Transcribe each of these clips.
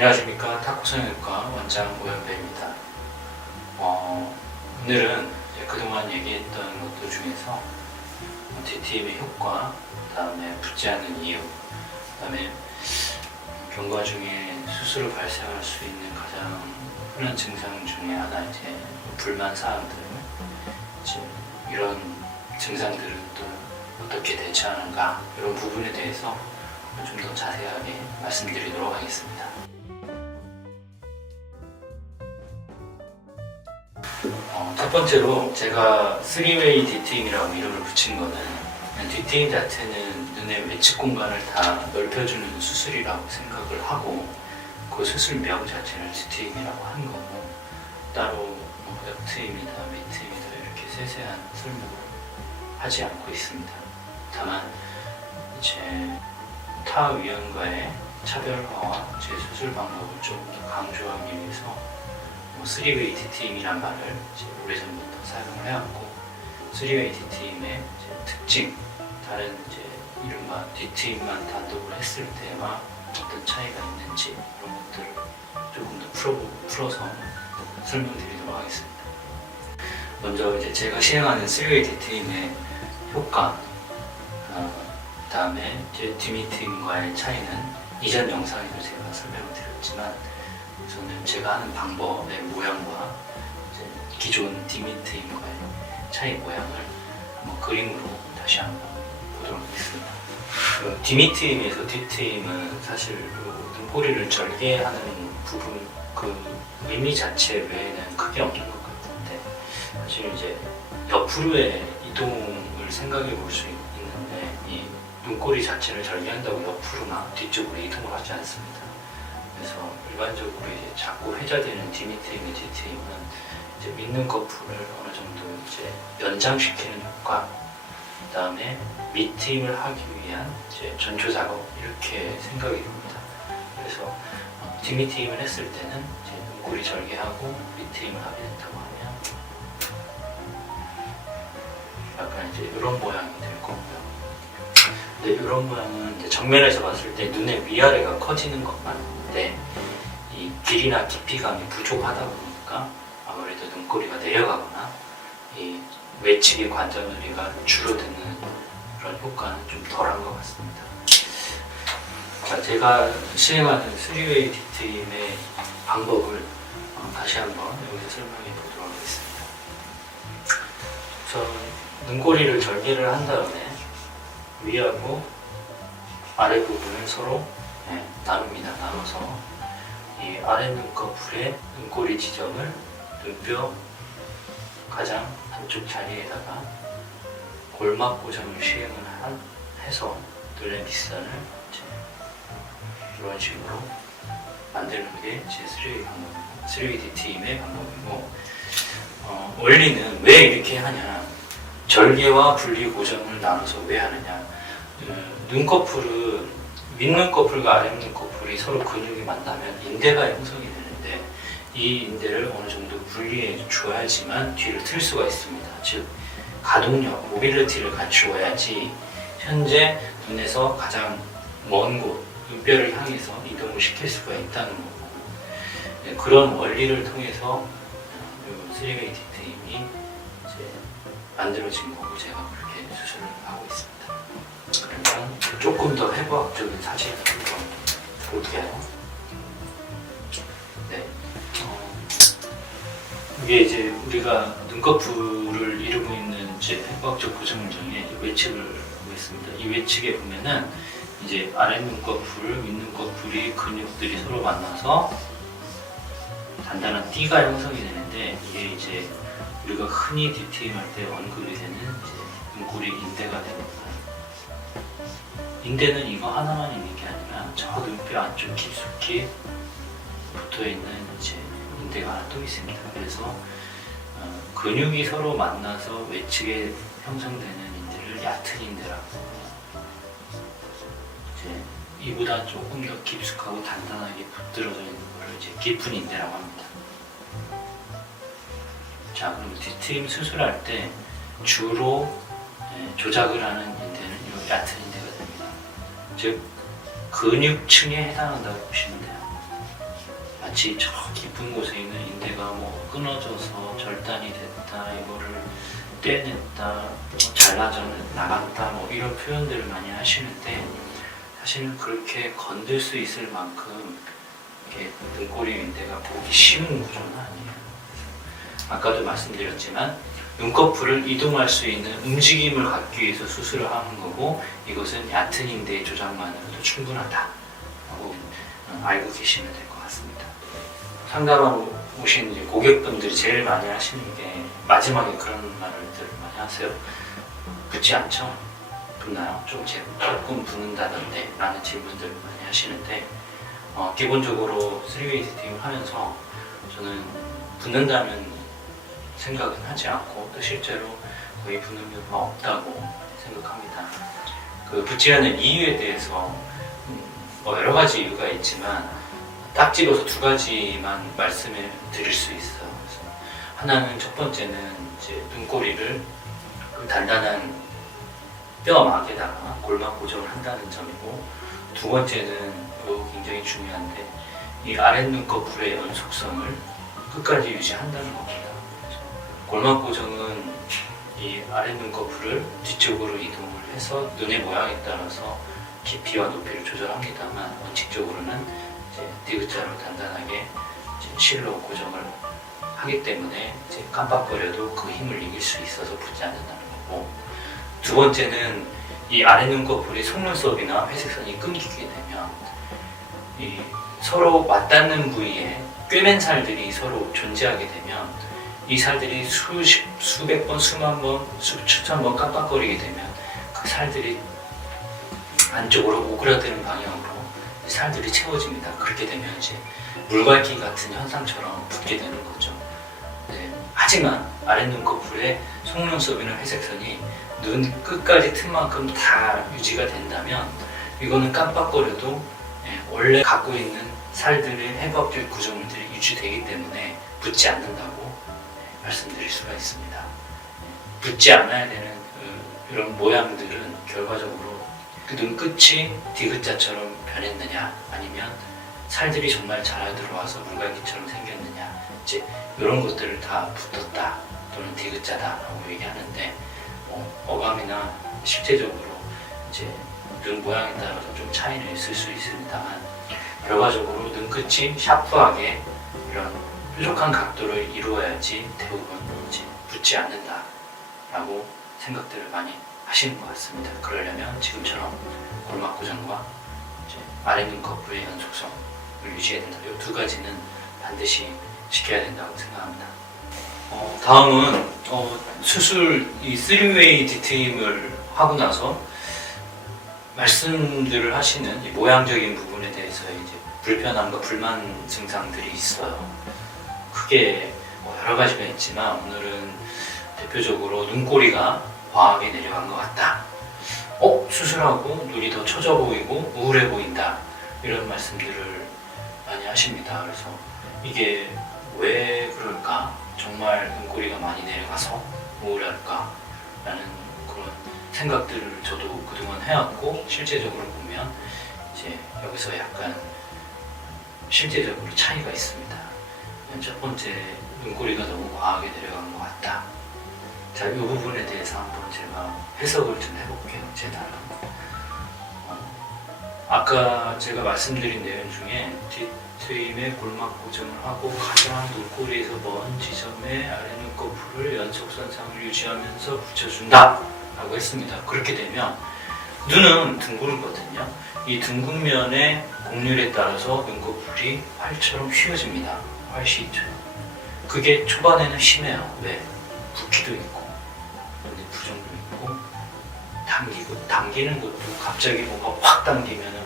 안녕하십니까. 타코 성형외과 원장 오현배입니다. 오늘은 그동안 얘기했던 것들 중에서 DTM의 효과, 그 다음에 붙지 않는 이유, 그 다음에 경과 중에 수술을 발생할 수 있는 가장 흔한 증상 중에 하나, 이제 불만 사항들, 이제 이런 증상들을 또 어떻게 대처하는가, 이런 부분에 대해서 좀 더 자세하게 말씀드리도록 하겠습니다. 첫 번째로 제가 3웨이 DTM이라고 이름을 붙인 거는, DTM 자체는 눈의 외측 공간을 다 넓혀주는 수술이라고 생각을 하고, 그 수술명 자체를 DTM이라고 한 거고, 따로 옆트임이다, 밑트임이다 이렇게 세세한 설명을 하지 않고 있습니다. 다만 이제 타 위원과의 차별화와 제 수술 방법을 좀 더 강조하기 위해서 3웨이 DTM이란 말을 이제 오래전부터 사용을 해왔고, 3웨이 DTM의 특징, 다른 이제 이른바 DTM만 단독으로 했을 때와 어떤 차이가 있는지 이런 것들을 조금 더 풀어서 설명드리도록 하겠습니다. 먼저 이제 제가 시행하는 3웨이 DTM의 효과, 그 다음에 이제 DMTM과의 차이는 이전 영상에도 제가 설명을 드렸지만, 우선은 제가 하는 방법의 모양과 이제 기존 DMTM과의 차이 모양을 한번 그림으로 다시 한번 보도록 하겠습니다. DMTM에서 DTM은 사실 눈꼬리를 절개하는 부분, 그 의미 자체 외에는 크게 없는 것 같은데, 사실 이제 옆으로의 이동을 생각해 볼 수 있는데, 이 눈꼬리 자체를 절개한다고 옆으로나 뒤쪽으로 이동을 하지 않습니다. 그래서 일반적으로 이제 자꾸 회자되는 DMTM의 DTM은 이제 밑눈꺼풀을 어느 정도 이제 연장시키는 효과, 그 다음에 밑트임을 하기 위한 이제 전초 작업, 이렇게 생각이 됩니다. 그래서 DMTM을 했을 때는 이제 눈꼬리 절개하고 밑트임을 하게 된다고 하면 약간 이제 이런 모양이 될 거고요. 근데 이런 모양은 이제 정면에서 봤을 때 눈의 위아래가 커지는 것만 있는데, 이 길이나 깊이감이 부족하다 보니까 아무래도 눈꼬리가 내려가거나 이 외측의 관자놀이가 줄어드는 그런 효과는 좀 덜한 것 같습니다. 자, 제가 시행하는 3웨이 DTM의 방법을 다시 한번 여기서 설명해 보도록 하겠습니다. 우선 눈꼬리를 절개를 한 다음에 위하고 아래 부분을 서로 나눕니다. 나눠서 이 아래 눈꺼풀의 눈꼬리 지점을 눈뼈 가장 안쪽 자리에다가 골막 고정을 시행을 해서 눈의 밑선을 이런 식으로 만드는 게 제 3웨이 방법이고, 3웨이 DTM의 방법이고, 원리는 왜 이렇게 하냐, 절개와 분리 고정을 나눠서 왜 하느냐, 눈꺼풀은 윗눈꺼풀과 아랫눈꺼풀이 서로 근육이 만나면 인대가 형성이 되는데, 이 인대를 어느 정도 분리해 줘야지만 뒤를 틀 수가 있습니다. 즉 가동력, 모빌리티를 갖추어야지 현재 눈에서 가장 먼 곳, 눈뼈를 향해서 이동을 시킬 수가 있다는 거고, 그런 원리를 통해서 3웨이 DTM이 만들어진 거고, 제가 그렇게 수술을 하고 있습니다. 그러면 조금 더 해부학적인 사실 한번 볼게요. 네. 이게 이제 우리가 눈꺼풀을 이루고 있는 이제 해부학적 구조물 중에 외측을 보고 있습니다. 이 외측에 보면은 이제 아랫눈꺼풀, 윗눈꺼풀이 근육들이 서로 만나서 단단한 띠가 형성이 되는데, 이게 이제 우리가 흔히 DTM 할 때 언급이 되는 이제 눈꼬리 인대가 됩니다. 인대는 이거 하나만 있는 게 아니라 저 눈뼈 안쪽 깊숙이 붙어 있는 이제 인대가 하나 또 있습니다. 그래서 근육이 서로 만나서 외측에 형성되는 인대를 얕은 인대라고, 이제 이보다 조금 더 깊숙하고 단단하게 붙들어져 있는 것을 이제 깊은 인대라고 합니다. 자, 그럼 DTM 수술할 때 주로 조작을 하는 인대는 이 얕은 인대가 됩니다. 즉 근육층에 해당한다고 보시면 돼요. 마치 저 깊은 곳에 있는 인대가 뭐 끊어져서 절단이 됐다, 이거를 떼냈다, 뭐 잘라져 나갔다, 뭐 이런 표현들을 많이 하시는데, 사실은 그렇게 건들 수 있을 만큼 이렇게 눈꼬리 인대가 보기 쉬운 구조는 아니에요. 아까도 말씀드렸지만 눈꺼풀을 이동할 수 있는 움직임을 갖기 위해서 수술을 하는 거고, 이것은 얕은 인대의 조작만으로도 충분하다고 알고 계시면 될 것 같습니다. 상담하고 오신 이제 고객분들이 제일 많이 하시는 게 마지막에 그런 말들을 많이 하세요. 붓지 않죠? 붓나요? 조금 붓는다던데 라는 질문들을 많이 하시는데, 기본적으로 3웨이 디테임을 하면서 저는 붓는다는 생각은 하지 않고, 또 실제로 거의 붓는 경우가 없다고 생각합니다. 그 붓지 않는 이유에 대해서 여러 가지 이유가 있지만 딱 집어서 두 가지만 말씀을 드릴 수 있어요. 그래서 하나는, 첫 번째는 이제 눈꼬리를 그 단단한 뼈막에다가 골막 고정을 한다는 점이고, 두 번째는 굉장히 중요한데, 이 아랫눈꺼풀의 연속성을 끝까지 유지한다는 겁니다. 골막 고정은 이 아랫눈꺼풀을 뒤쪽으로 이동을 해서 눈의 모양에 따라서 깊이와 높이를 조절합니다만, 원칙적으로는 이제 디귿자로 단단하게 이제 실로 고정을 하기 때문에 이제 깜빡거려도 그 힘을 이길 수 있어서 붓지 않는다는 거고, 두 번째는 이 아랫눈꺼풀이 속눈썹이나 회색선이 끊기게 되면 이 서로 맞닿는 부위에 꿰맨 살들이 서로 존재하게 되면, 이 살들이 수백 번, 수만 번, 수천 번 깜빡거리게 되면 그 살들이 안쪽으로 오그라드는 방향으로 살들이 채워집니다. 그렇게 되면 이제 물갈기 같은 현상처럼 붓게 되는 거죠. 네. 하지만 아랫눈꺼풀의 속눈썹이나 회색선이 눈 끝까지 틈만큼 다 유지가 된다면, 이거는 깜빡거려도 원래 갖고 있는 살들의 해부학적 구조물들이 유지되기 때문에 붓지 않는다고 말씀드릴 수가 있습니다. 붓지 않아야 되는 이런 모양들은 결과적으로 그 눈끝이 디귿자처럼 변했느냐, 아니면 살들이 정말 잘 들어와서 물갈기처럼 생겼느냐, 이제 이런 것들을 다 붙었다 또는 디귿자다라고 얘기하는데, 어감이나 실제적으로 이제 눈 모양에 따라서 좀 차이는 있을 수 있습니다만, 결과적으로 눈끝이 샤프하게 이런 뾰족한 각도를 이루어야지 대부분 이제 붓지 않는다라고 생각들을 많이 하시는 것 같습니다. 그러려면 지금처럼 골막 고정과 아랫눈꺼풀의 연속성을 유지해야 된다. 이 두 가지는 반드시 지켜야 된다고 생각합니다. 다음은 수술 이 3웨이 디테임을 하고 나서 말씀들을 하시는 이 모양적인 부분에 대해서 이제 불편함과 불만 증상들이 있어요. 크게 여러 가지가 있지만, 오늘은 대표적으로 눈꼬리가 과하게 내려간 것 같다, 수술하고 눈이 더 처져 보이고 우울해 보인다, 이런 말씀들을 많이 하십니다. 그래서 이게 왜 그럴까? 정말 눈꼬리가 많이 내려가서 우울할까? 라는 그런 생각들을 저도 그동안 해왔고, 실제적으로 보면 이제 여기서 약간 실제적으로 차이가 있습니다. 첫 번째, 눈꼬리가 너무 과하게 내려간 것 같다. 자, 이 부분에 대해서 한번 제가 해석을 좀 해볼게요. 제 나름. 아까 제가 말씀드린 내용 중에 뒷트임의 골막 고정을 하고 가장 눈꼬리에서 먼 지점에 아랫눈꺼풀을 연속선상을 유지하면서 붙여준다 라고 했습니다. 그렇게 되면 눈은 둥글거든요. 이 둥근면의 곡률에 따라서 눈꺼풀이 활처럼 휘어집니다. 활시처럼. 그게 초반에는 심해요. 왜? 붓기도 있고, 근데 부정도 있고, 당기는 것도 갑자기 뭔가 확 당기면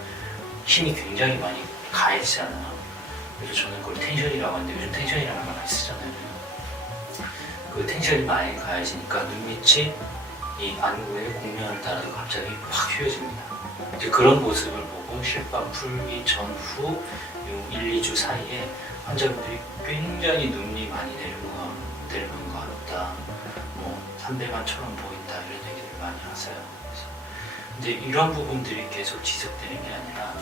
힘이 굉장히 많이 가해지잖아요. 그래서 저는 그걸 텐션이라고 하는데, 요즘 텐션이라는 말 많이 쓰잖아요. 그 텐션이 많이 가해지니까 눈밑이 이 안구의 곡면을 따라서 갑자기 확 휘어집니다. 이제 그런 모습을 보고 실밥 풀기 전후 1, 2주 사이에 환자분들이 굉장히 눈이 많이 내려간 것 같다, 삼배간처럼 보인다, 이런 얘기를 많이 하세요. 그래서 근데 이런 부분들이 계속 지속되는 게 아니라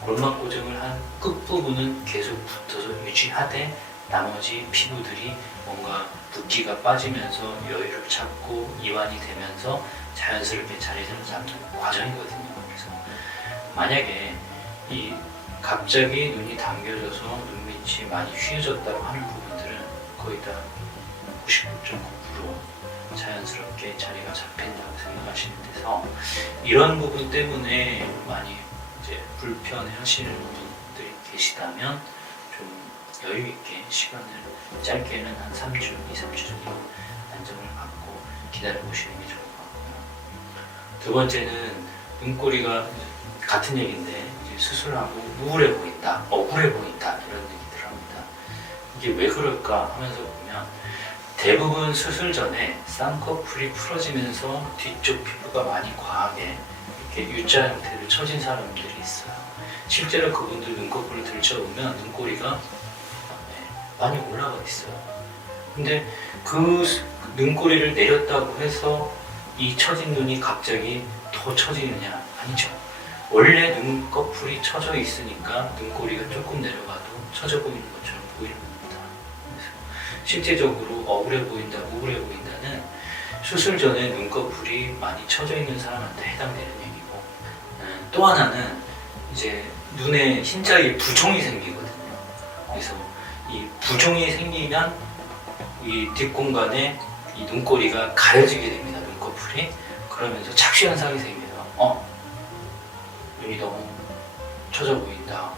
골막 고정을 한 끝부분은 계속 붙어서 유지하되 나머지 피부들이 뭔가 붓기가 빠지면서 여유를 찾고 이완이 되면서 자연스럽게 자리를 잡는 과정이거든요. 그래서 만약에 이 갑자기 눈이 당겨져서 눈밑이 많이 휘어졌다고 하는 부분들은 거의 다 99.9% 자연스럽게 자리가 잡힌다고 생각하시면 돼서 이런 부분 때문에 많이 이제 불편해 하시는 분들이 계시다면 좀 여유 있게 시간을 짧게는 한 3주, 2, 3주 정도 안정을 갖고 기다려보시는 게 좋을 것 같고요. 두 번째는 눈꼬리가 같은 얘기인데 수술하고 우울해 보인다, 억울해 보인다 이런 얘기들을 합니다. 이게 왜 그럴까 하면서 보면 대부분 수술 전에 쌍꺼풀이 풀어지면서 뒤쪽 피부가 많이 과하게 이렇게 U자 형태를 처진 사람들이 있어요. 실제로 그분들 눈꺼풀을 들춰보면 눈꼬리가 많이 올라가 있어요. 근데 그 눈꼬리를 내렸다고 해서 이 처진 눈이 갑자기 더 처지느냐? 아니죠. 원래 눈꺼풀이 처져 있으니까 눈꼬리가 조금 내려가도 처져 보이는 것처럼 보이는 겁니다. 그래서 실제적으로 억울해 보인다, 우울해 보인다는 수술 전에 눈꺼풀이 많이 처져 있는 사람한테 해당되는 얘기고, 또 하나는 이제 눈에 흰자리에 부종이 생기거든요. 그래서 이 부종이 생기면 이 뒷공간에 이 눈꼬리가 가려지게 됩니다. 눈꺼풀이. 그러면서 착시 현상이 생겨요. 눈이 너무 처져 보인다,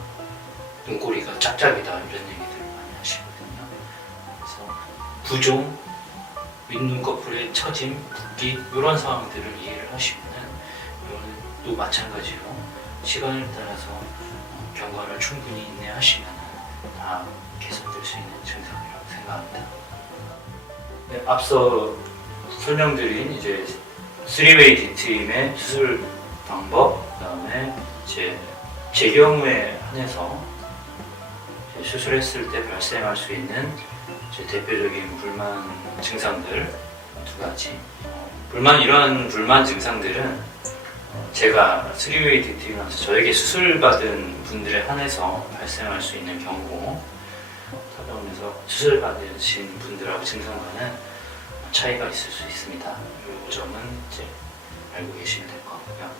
눈꼬리가 짝짝이다 이런 얘기들을 많이 하시거든요. 그래서 부종, 윗눈꺼풀의 처짐, 붓기 이런 상황들을 이해를 하시면은 이거는 또 마찬가지로 시간을 따라서 경과를 충분히 인내하시면 다 개선될 수 있는 증상이라고 생각합니다. 네, 앞서 설명드린 이제 3웨이 D트임의 수술 방법, 그다음에 이제 제 경우에 한해서 수술했을 때 발생할 수 있는 제 대표적인 불만 증상들 두 가지. 이런 불만 증상들은 제가 3웨이 D트임을 하면서 저에게 수술받은 분들에 한해서 발생할 수 있는 경우고, 그래서 수술받으신 분들하고 증상과는 차이가 있을 수 있습니다. 이 점은 이제 알고 계시면 될 것 같고요.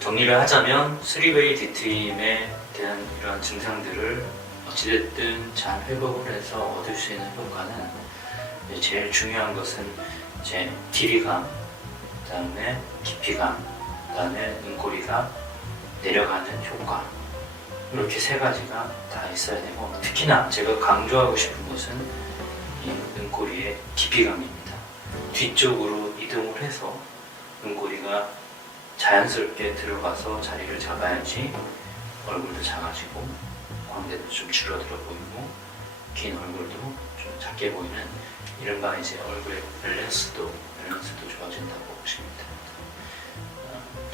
정리를 하자면 3웨이 D트임에 대한 이러한 증상들을 어찌됐든 잘 회복을 해서 얻을 수 있는 효과는 제일 중요한 것은 이제 길이감, 그 다음에 깊이감, 그 다음에 눈꼬리가 내려가는 효과, 이렇게 세 가지가 다 있어야 되고, 특히나 제가 강조하고 싶은 것은 이 눈꼬리의 깊이감입니다. 뒤쪽으로 이동을 해서 눈꼬리가 자연스럽게 들어가서 자리를 잡아야지 얼굴도 작아지고 광대도 좀 줄어들어 보이고 긴 얼굴도 좀 작게 보이는 이른바 이제 얼굴의 밸런스도 좋아진다고 보시면 됩니다.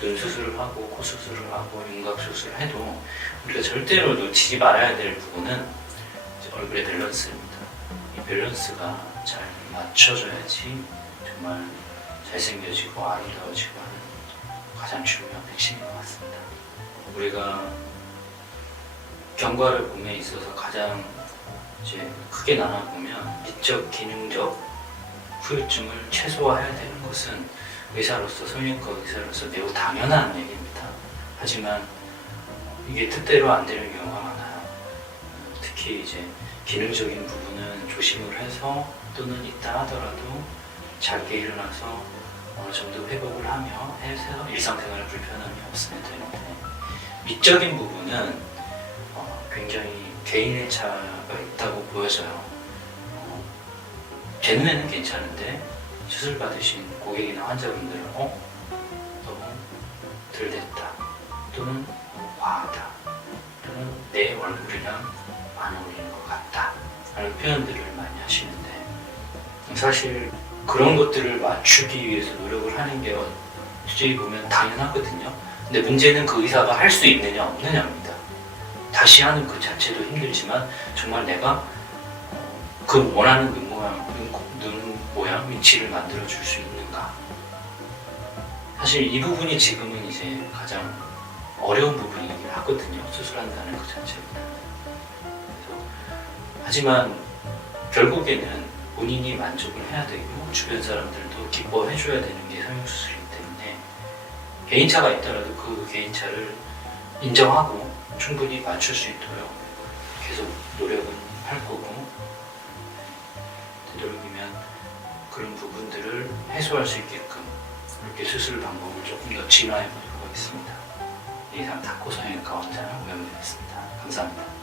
눈 수술을 하고 코 수술을 하고 윤곽 수술을 해도 우리가 절대로 놓치지 말아야 될 부분은 이제 얼굴의 밸런스입니다. 이 밸런스가 잘 맞춰져야지 정말 잘생겨지고 아름다워지고 하는 가장 중요한 핵심인 것 같습니다. 우리가 경과를 봄에 있어서 가장 이제 크게 나눠보면 미적 기능적 후유증을 최소화해야 되는 것은 의사로서, 성형외과 의사로서 매우 당연한 얘기입니다. 하지만 이게 뜻대로 안 되는 경우가 많아요. 특히 이제 기능적인 부분은 조심을 해서 또는 있다 하더라도 작게 일어나서 어느 정도 회복을 하며 해서 일상생활에 불편함이 없으면 되는데, 미적인 부분은 굉장히 개인의 차가 있다고 보여져요. 제 눈에는 괜찮은데 수술 받으신 고객이나 환자분들은 너무 덜 됐다, 또는 너무 과하다, 또는 내 얼굴이랑 안 어울리는 것 같다 라는 표현들을 많이 하시는데, 사실 그런 것들을 맞추기 위해서 노력을 하는 게 어찌 보면 당연하거든요. 근데 문제는 그 의사가 할 수 있느냐 없느냐입니다. 다시 하는 그 자체도 힘들지만 정말 내가 그 원하는 눈 모양, 위치를 만들어 줄 수 있는가. 사실 이 부분이 지금은 이제 가장 어려운 부분이긴 하거든요. 수술한다는 것 자체보다. 그래서 하지만 결국에는 본인이 만족을 해야 되고 주변 사람들도 기뻐해줘야 되는 게 성형수술이기 때문에 개인차가 있더라도 그 개인차를 인정하고 충분히 맞출 수 있도록 계속 노력은 할 거고, 되도록이면 그런 부분들을 해소할 수 있게끔 이렇게 수술 방법을 조금 더 진화해 보도록 하겠습니다. 이상 탁구 성형외과 원장 오영민이었습니다. 감사합니다.